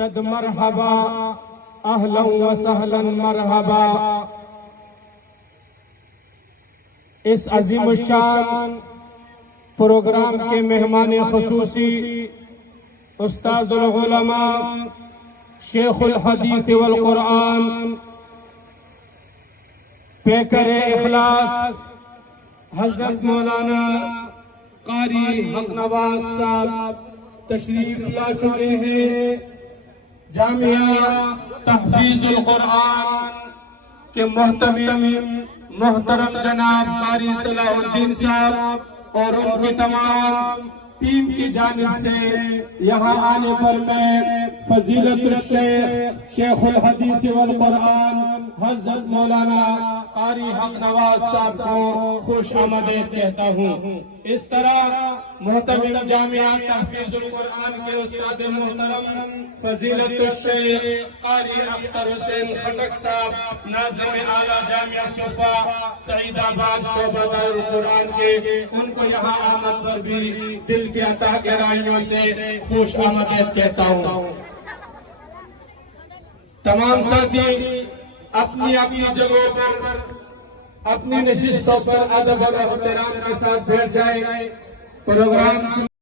صد مرحبا اہلا و سہلا مرحبا۔ اس عظیم الشان پروگرام کے مہمان خصوصی استاد العلماء شیخ الحدیث والقرآن پیکر اخلاص حضرت مولانا قاری حق نواز صاحب تشریف لا چکے ہیں۔ جامعہ تحفیظ القرآن کے محترم جناب قاری صلاح الدین صاحب اور ان کی تمام ٹیم کی جانب سے یہاں آنے پر میں فضیلت الشیخ شیخ الحدیث والقرآن حضرت مولانا قاری حق نواز صاحب کو خوش آمدید کہتا ہوں۔ اس طرح محترم جامعہ تحفیظ القرآن کے استاد محترم فضیلت الشیخ قاری اختر حسین خٹک صاحب ناظم اعلیٰ جامعہ صفا سعید آباد شعبہ دار القرآن کے، ان کو یہاں آمد پر بھی دل کی عطا گہرائیوں سے خوش آمدید کہتا ہوں۔ تمام ساتھی اپنی اپنی جگہوں پر اپنی نشستوں پر ادب اور احترام کے ساتھ بیٹھ جائیں۔ پروگرام